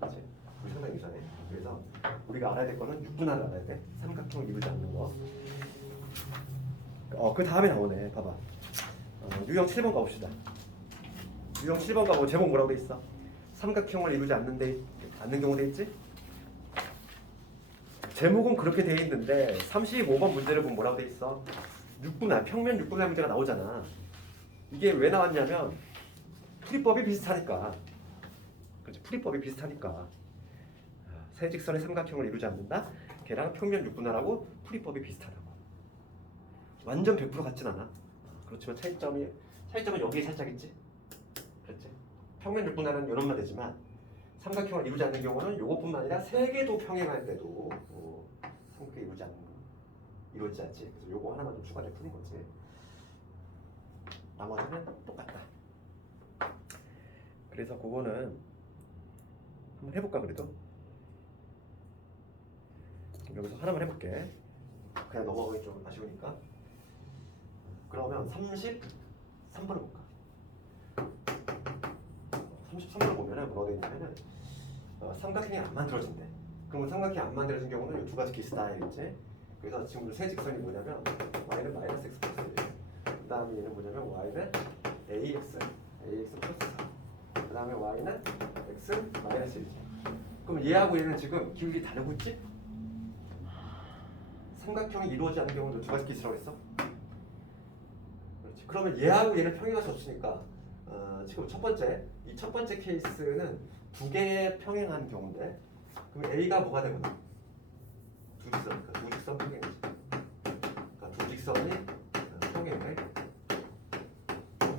그렇지? 둘이 상당히 유사해. 그래서 우리가 알아야 될 거는 6분할을 알아야 돼. 삼각형을 이루지 않는 거. 그 다음에 나오네. 봐봐. 유형 7번 가봅시다. 유형 7번 가보고 제목 뭐라고 돼 있어? 삼각형을 이루지 않는 경우 돼 있지? 제목은 그렇게 돼 있는데 35번 문제를 보면 뭐라고 돼 있어? 6분할, 평면 6분할 문제가 나오잖아. 이게 왜 나왔냐면 풀이법이 비슷하니까. 그렇지? 풀이법이 비슷하니까. 세 직선의 삼각형을 이루지 않는다. 걔랑 평면 6분할하고 풀이법이 비슷하다고. 완전 100% 같진 않아. 그렇지만 차이점은 여기에 살짝 있지. 그렇지? 평면 6분할은 이런만 되지만 삼각형을 이루지 않는 경우는 이것뿐만 아니라 세 개도 평행할 때도 삼각형이 이루어지지 않지. 그래서 요거 하나만 좀 추가될 뿐인 거지. 나머지는 똑같다. 그래서 그거는 한번 해볼까 그래도? 여기서 하나만 해볼게. 그냥 넘어가기 좀 아쉬우니까. 그러면 33번을 볼까? 33번을 보면은 뭐가 되냐면은 삼각형이 안 만들어진대. 그러면 삼각형이 안 만들어진 경우는 이 두 가지 케이스다 알겠지? 그래서 지금 세 직선이 뭐냐면 y는 마이너스 x 플러스 1. 그 다음에 얘는 뭐냐면 y는 ax 플러스 4. 그 다음에 y는 x 마이너스 1. 그럼 얘하고 얘는 지금 기울기 다르고 있지? 삼각형이 이루어지지 않는 경우는 두 가지 케이스라고 했어. 그렇지. 그러면 얘하고 얘는 평행할 수 없으니까 지금 이 첫 번째 케이스는 두 개의 평행한 경우인데 그럼 A가 뭐가 되거나 두 직선 평행이지. 그러니까 두 직선이 평행의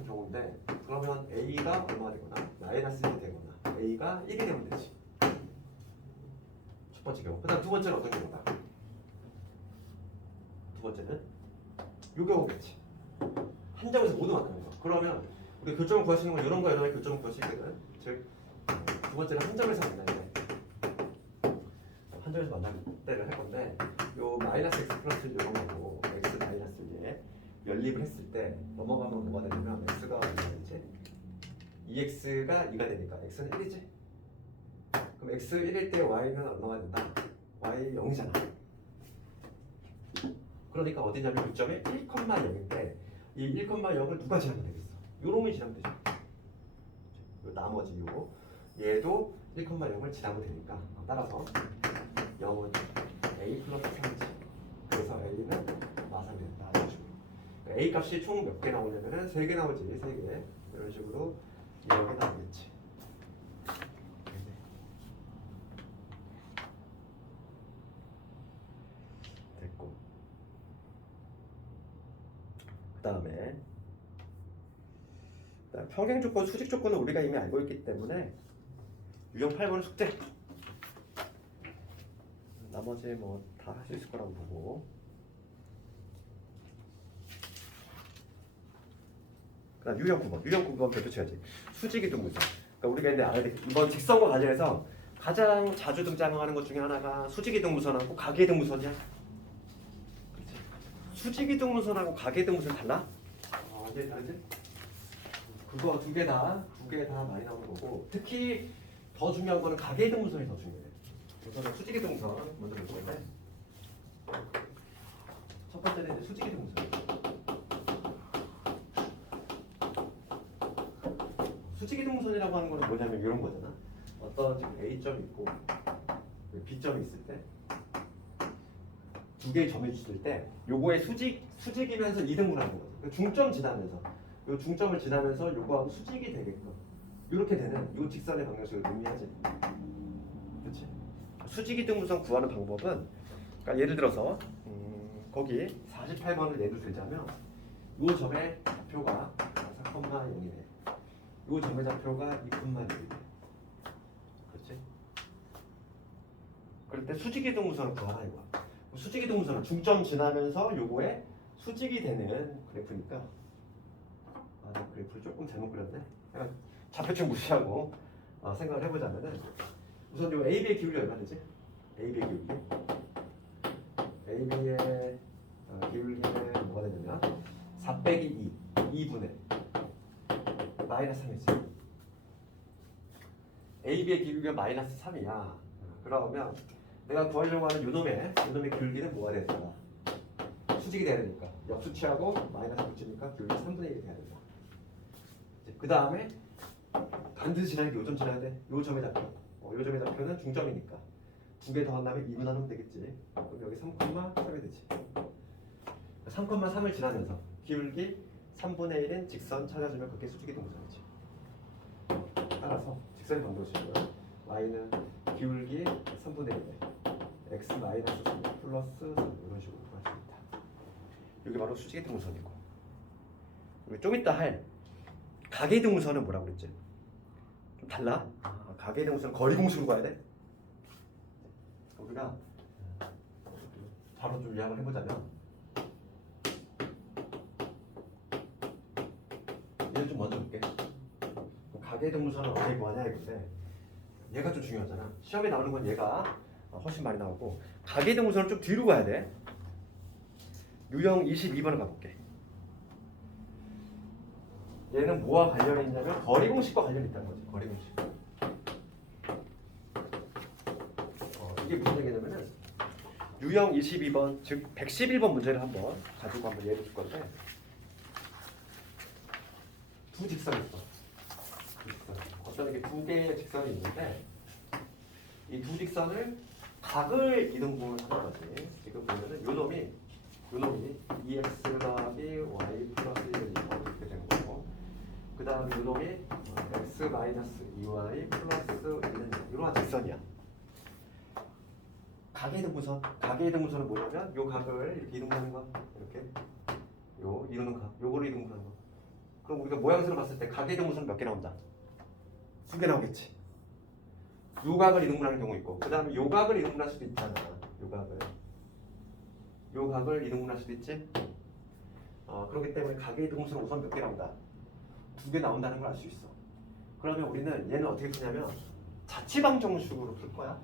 경우인데 그러면 A가 얼마가 되거나 마이너스 1이 되거나 A가 1이 되면 되지. 첫 번째 경우. 그 다음 두 번째는 어떤 경우다? 두 번째는 요 경우겠지. 한 점에서 모두 만나는 거. 그러면 우리 교점을 구할 수 있는 건 이런 거 이런 거 교점을 구할 수 있거든. 즉 두 번째는 한 점에서 만나는데 한 점에서 만날 때를 할 건데 요 마이너스 x 플러스 1 이런 거고 x 마이너스 1에 연립을 했을 때 넘어가면 뭐가 되냐면 x가 얼마가 되지? 2x가 2가 되니까 x는 1이지. 그럼 x 1일 때 y는 얼마가 된다? y 0이잖아. 그러니까 어디냐면 교점이 1,0인데 이 1,0을 누가 지나면 되겠어? 요놈이 지나면 되죠. 요 나머지 요 얘도 1,0을 지나면 되니까 따라서 0은 a 플러스 3이지. 그래서 a는 마삼이 된다. 이런 식으로. 그러니까 a 값이 총 몇 개 나오냐면은 3개 나오지. 3개. 이런 식으로 이렇게 나오겠지. 됐고. 그다음에 평행 조건, 수직 조건은 우리가 이미 알고 있기 때문에 유형 8번은 숙제. 나머지 뭐 다 할 수 있을 거라고 보고. 그다음 유형 9번. 유형 9번 별표 쳐야지. 수직이동무선. 그러니까 우리가 근데 알아야 돼. 이번 직선과 관련해서 가장 자주 등장하는 것 중에 하나가 수직이동무선하고 가계이동무선이야. 그렇지. 수직이동무선하고 가계이동무선 달라? 이게 다르지? 그거 두 개 다 많이 나오는 거고 특히 더 중요한 거는 가계이동무선이 더 중요해. 우선은 수직이동무선 먼저 볼 건데 첫 번째는 이제 수직이동무선. 수직이동무선이라고 하는 거는 뭐냐면 이런 거잖아. 어떤 지금 A점이 있고 B점이 있을 때 두 개의 점이 있을 때 요거의 수직이면서 이등분을 하는 거죠. 그러니까 중점 지나면서 요 중점을 지나면서 요거하고 수직이 되게끔 이렇게 되는 요 직선의 방정식을 의미하지. 그렇지? 수직이등분선 구하는 방법은 그러니까 예를 들어서 거기 48번을 예를 들자면 요 점의 좌표가 4,0이네. 요 점의 좌표가 2,1이네. 그렇지? 그럴 때 수직이동무선을 구하라 이거야. 수직이동무선은 중점 지나면서 요거에 수직이 되는 그래프니까 그래프를 조금 잘못 그렸네. 그냥 좌표축 무시하고 생각을 해보자면은 우선 요 AB의 기울기 얼마 되지? AB의 기울기. AB의 기울기는 뭐가 되냐면 4 빼기 2분의 마이너스 3이지. AB의 기울기가 마이너스 3이야. 그러면 내가 구하려고 하는 요놈의 기울기는 뭐가 돼야 될까? 수직이 돼야 되니까 역수치하고 마이너스 붙이니까 기울기 3분의 1이 돼야 된다. 그 다음에 반드시 지나야 돼. 요점 지나야 돼. 요 점의 좌표. 요 점의 좌표는 중점이니까 두 개 더한 다음에 2분하면 되겠지. 그럼 여기 3,3이 되지. 3,3을 지나면서 기울기 3분의 1인 직선 찾아주면 그게 수직이동무선이지. 따라서 직선의 방정식은 y는 기울기 3분의 1에 x 마이너스 3 플러스 3 이런 식으로 구할 수 있다. 이게 바로 수직이동무선이고. 그리고 좀 이따 할 가계이동무선은 뭐라고 그랬지? 좀 달라? 가계이동무선은 거리공식으로 가야 돼? 우리가 바로 좀 요약을 해보자면 얘를 좀 먼저 볼게. 가계이동무선은 어떻게 구하냐 이건데 얘가 좀 중요하잖아. 시험에 나오는 건 얘가 훨씬 많이 나오고 가계대문서는 좀 뒤로 가야 돼. 유형 22번을 가볼게. 얘는 뭐와 관련이 있냐면 거리 공식과 관련이 있다는 거지. 거리 공식. 이게 무슨 얘기냐면은 유형 22번 즉 111번 문제를 한번 가지고 한번 예를 줄 건데 두 직선이 있어. 두 직선. 어떤 이게 두 개의 직선이 있는데 이 두 직선을 각을 이등분을 하는 거지. 지금 보면은 요 놈이 2x 더하기 y 플러스 1이 이렇게 되는 거고 그 다음에 요 놈이 x 마이너스 2y 플러스 1은 이러한 직선이야. 각의 이등분선은 뭐냐면 요 각을 이렇게 이등분하는 거 이렇게 요 이루는 각 요거를 이등분하는 거. 그럼 우리가 모양새로 봤을 때 각의 이등분선 몇 개 나온다? 두 개 나오겠지. 요 각을 이등분하는 경우 있고 그 다음에 요 각을 이등분할 수도 있잖아. 요 각을 이등분할 수도 있지. 그렇기 때문에 각의 이등분선은 우선 몇 개 나온다? 두 개 나온다는 걸 알 수 있어. 그러면 우리는 얘는 어떻게 푸냐면 자취방정식으로 풀 거야.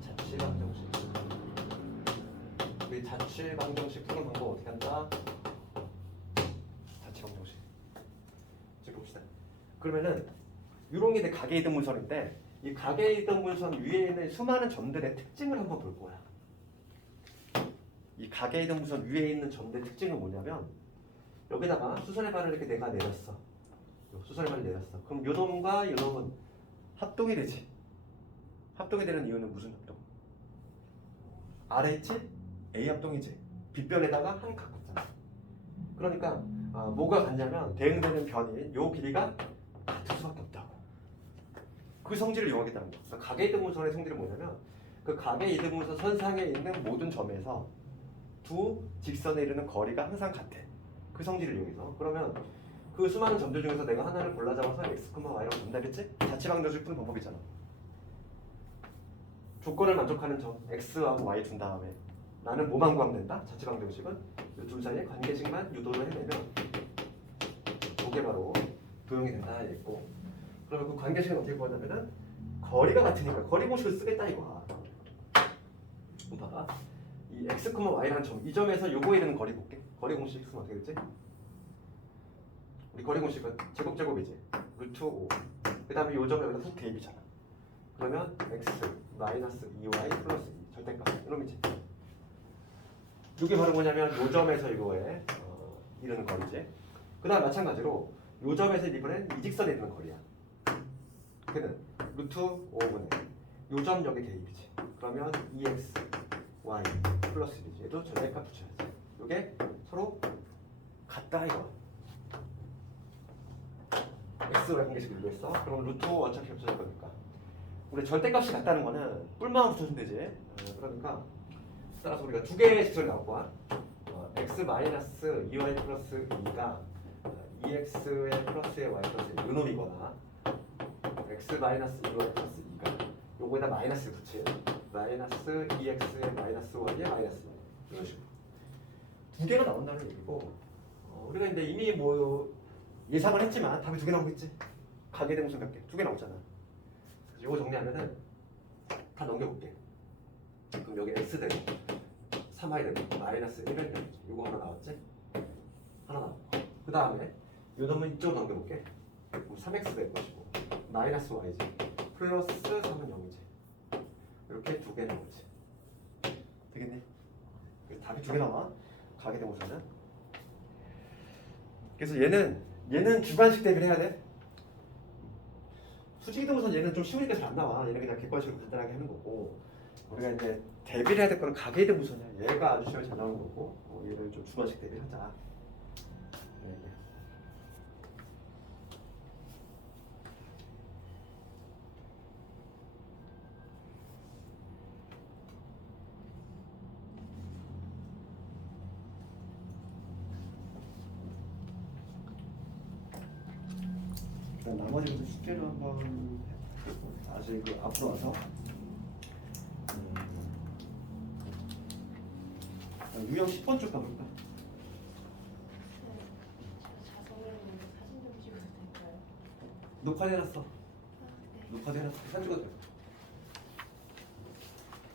자취방정식. 우리 자취방정식 푸는 방법 어떻게 한다? 자취방정식. 지금 봅시다. 그러면은 요런 게 각의 이등분선인데 이 각의 이등분선 위에 있는 수많은 점들의 특징을 한번 볼 거야. 이 각의 이등분선 위에 있는 점들의 특징은 뭐냐면 여기다가 수선의 발을 이렇게 내가 내렸어. 수선의 발을 내렸어. 그럼 요 놈과 요 놈은 합동이 되지. 합동이 되는 이유는 무슨 합동? RH A 합동이지. 빗변에다가 한 각 같잖아. 그러니까 뭐가 같냐면 대응되는 변이 요 길이가 같을 수밖에 없다고. 그 성질을 이용하겠다는 거야. 그러니까 각의 이등분선의 성질은 뭐냐면 그 각의 이등분선 선상에 있는 모든 점에서 두 직선에 이르는 거리가 항상 같아. 그 성질을 이용해서. 그러면 그 수많은 점들 중에서 내가 하나를 골라 잡아서 x, y라고 전달했지? 자취방정식 푸는 방법이잖아. 조건을 만족하는 점 x하고 y 준 다음에 나는 뭐만 구하면 된다? 자취방정식은 이 둘 사이의 관계식만 유도를 해내면 이게 바로 도용이 된다 했고 그러면 그 관계식은 어떻게 구하냐면은 거리가 같으니까 거리 공식을 쓰겠다 이거야. 그럼 봐봐. 이 x, y라는 점, 이 점에서 요거에 이르는 거리 볼게. 거리 공식 쓰면 어떻게 되지? 우리 거리 공식은 제곱이지. 루트 5. 그 다음에 요 점에 여기다 훅 대입이잖아. 그러면 x 마이너스 2y 플러스 2 절대값 이놈이지. 이게 바로 뭐냐면 요 점에서 이거에 이르는 거리지. 그 다음 마찬가지로 요 점에서 이번엔 이 직선에 이르는 거리야. 그는 루트 5분의 요 점 여기 대입이지. 그러면 2x y 플러스 1이지. 얘도 절대값 붙여야지. 요게 서로 같다 이거. x와 관계식 일로했어. 그럼 루트 5 어차피 없어질 거니까. 우리 절대값이 같다는 거는 뿔만 붙여주면 되지. 그러니까 따라서 우리가 두 개의 직선이 나올 거야. x 마이너스 2y 플러스 2가 2x의 플러스의 y 플러스 1 요놈이거나 x 마이너스 2y 플러스 2가 요거에다 마이너스를 붙여 마이너스 2x의 마이너스 y의 마이너스 1 이런 식으로 두 개가 나온다는 얘기고 우리가 이제 이미 뭐 예상을 했지만 답이 두 개 나오겠지. 가게 되면 무슨 몇 개? 두 개 나오잖아. 그래서 요거 정리하면은 다 넘겨볼게. 그럼 여기 x 되고 3y 되고 마이너스 1을 되고 요거 하나 나왔지? 하나 나왔고 그 다음에 요 놈은 이쪽으로 넘겨볼게. 그럼 3x 될 것이고 마이너스 y지 플러스 3은 0이지. 이렇게 두 개 나오지. 되겠네. 그래서 답이 두 개 나와. 가게 되고서는. 그래서 얘는 주관식 대비를 해야 돼. 수직이 되고서는 얘는 좀 쉬우니까 잘 안 나와. 얘는 그냥 객관식으로 간단하게 하는 거고 우리가 이제 대비를 해야 될 거는 가게 되고서는 얘가 아주 쉬워 잘 나오는 거고 얘를 좀 주관식 대비를 하자. 네. 나머지 것도 숙제를 한번 아직 그 앞으로 와서 유형 10번 쭉 가볼까? 자성이랑 사진 좀 찍어도 될까요? 녹화해놨어. 녹화도 해놨어. 편집도 돼.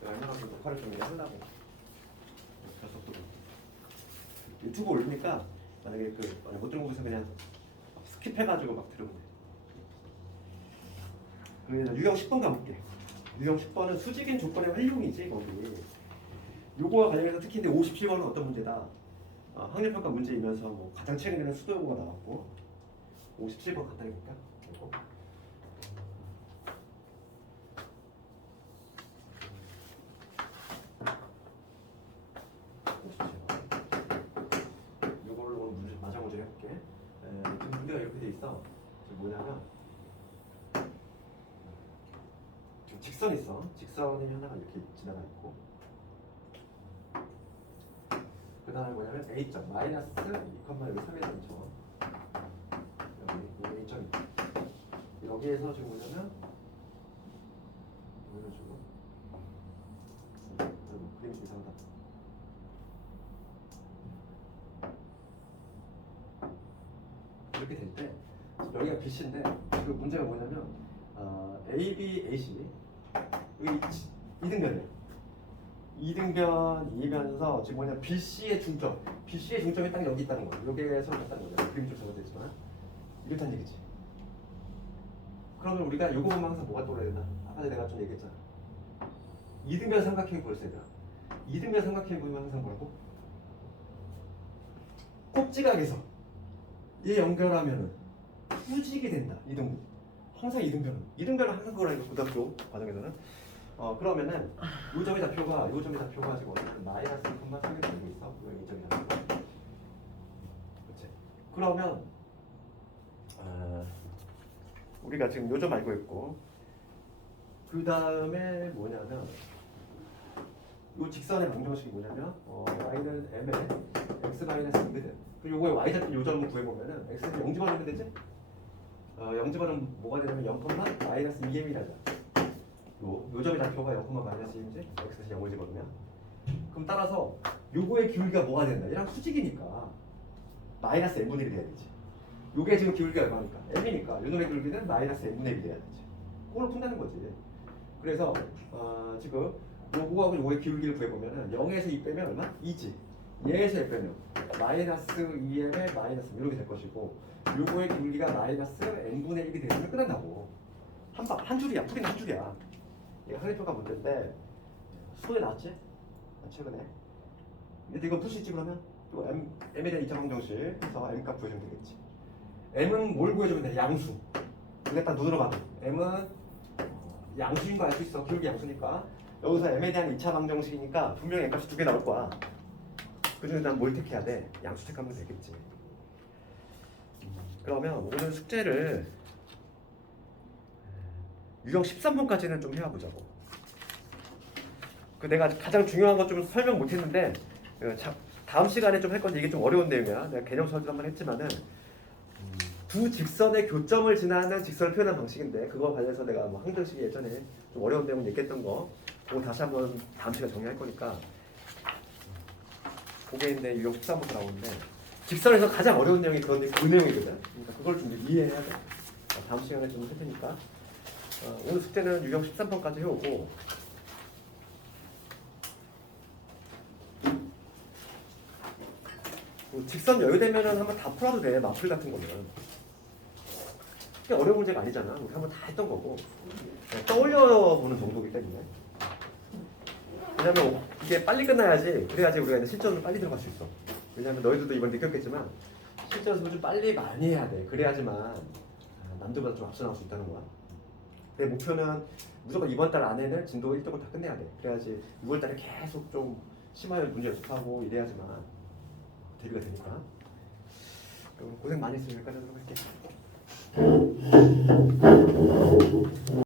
얼마나 그 녹화를 좀 하려고. 결석도 유튜브 올리니까 만약에 못 들은 곳에서 그냥 스킵해가지고 막 들으면 돼. 그래서 유형 10번 가볼게. 유형 10번은 수직인 조건의 활용이지 거기. 요거와 관련해서 특히 근데 57번은 어떤 문제다. 학력평가 문제이면서 뭐 가장 최근에는 수도 요구가 나왔고 57번 간단히 볼까? 이거. 요거를 오늘 문제 마저 문제 해볼게. 지금 문제가 이렇게 돼 있어. 지금 뭐냐면 지금 직선 있어. 직선이 하나가 이렇게 지나가 있고. 그 다음에 뭐냐면 A점 마이너스 2,3의 점점 여기 A점이 여기에서 지금 뭐냐면 이런 식으로 그림 좀 이상하다. 이렇게 될 때 여기가 BC인데 그 문제가 뭐냐면 AB, AC 여기 이등변이에요. 이등변이면서 지금 뭐냐 BC의 중점, BC의 중점이 딱 여기 있다는 거야. 여기에서 있다는 거야. 그림 좀 적어드리지만 이렇다는 얘기지. 그러면 우리가 요거 보면 항상 뭐가 떠올라야 된다. 아까 내가 좀 얘기했잖아. 이등변 삼각형이 보였어 얘들아. 이등변 삼각형이 보면 항상 뭐라고? 꼭지각에서 얘 연결하면은 후직이 된다. 이등분. 항상 이등변은 항상 그거라니까 고등학교 과정에서는. 그러면은 요 점의 좌표가 지금 어쨌든 마이너스 1,3이 되고 있어. 이 점의 좌표가. 그렇지. 그러면 우리가 지금 요 점 알고 있고 그 다음에 뭐냐면 요 직선의 방정식이 뭐냐면 y는 m에 x 마이너스 2거든. 그리고 요거의 y 좌표 요 점을 구해보면은 x는 0집어넣으면 되지? 0집어넣으면 뭐가 되냐면 0, 마이너스 2m이라잖아. 요 점의 좌표가 0, 마이너스 2인지 x에서 0을 집어넣으면 그럼 따라서 요거의 기울기가 뭐가 된다? 얘랑 수직이니까 마이너스 n분의 1이 돼야 되지. 요게 지금 기울기가 얼마니까? m이니까 요놈의 기울기는 마이너스 n분의 1이 돼야 되지. 그걸로 푼다는 거지. 그래서 지금 요거하고 요거의 기울기를 구해보면은 0에서 2 빼면 얼마? 2지. 얘에서 2 빼면 마이너스 2m에 마이너스 이렇게 될 것이고 요거의 기울기가 마이너스 n분의 1이 되면 끝난다고. 한 줄이야. 풀이는 한 줄이야. 이거 학력평가 문제인데 수에 나왔지? 최근에. 근데 이거 풀 수 있지 그러면? 또 m에 대한 2차 방정식 해서 m값 구해주면 되겠지. m은 뭘 구해주면 돼? 양수. 이거 딱 눈으로 봐도 m은 양수인 거 알 수 있어. 기울기 양수니까. 여기서 m에 대한 2차 방정식이니까 분명히 m값이 2개 나올 거야. 그중에 난 뭘 택해야 돼? 양수 택하면 되겠지. 그러면 오늘 숙제를 유형 13번까지는 좀 해와보자고. 내가 가장 중요한 것 좀 설명 못했는데 다음 시간에 좀 할 건데 이게 좀 어려운 내용이야. 내가 개념 설명 한번 했지만은 두 직선의 교점을 지나는 직선을 표현한 방식인데 그거 관련해서 내가 뭐 항정식이 예전에 좀 어려운 내용 얘기했던 거 그거 다시 한번 다음 시간에 정리할 거니까 그게 이제 유형 13번도 나오는데 직선에서 가장 어려운 내용이 그 내용이거든. 그러니까 그걸 좀 이해해야 돼. 다음 시간에 좀 할 테니까 오늘 숙제는 유형 13번까지 해오고 직선 여유되면은 한번 다 풀어도 돼. 마플 같은 거는 꽤 어려운 문제가 아니잖아. 우리 한번 다 했던 거고 떠올려보는 정도이기 때문에. 왜냐면 이게 빨리 끝나야지. 그래야지 우리가 이제 실전을 빨리 들어갈 수 있어. 왜냐면 너희들도 이번 느꼈겠지만 실전 연습을 좀 빨리 많이 해야 돼. 그래야지만 남들보다 좀 앞서 나갈 수 있다는 거야. 내 목표는 무조건 이번 달 안에는 진도 1등을 다 끝내야 돼. 그래야지 6월 달에 계속 좀 심하게 문제 연습하고 이래야지만 데뷔가 되니까. 그럼 고생 많이 했으니까 여기까지 하도록 할게.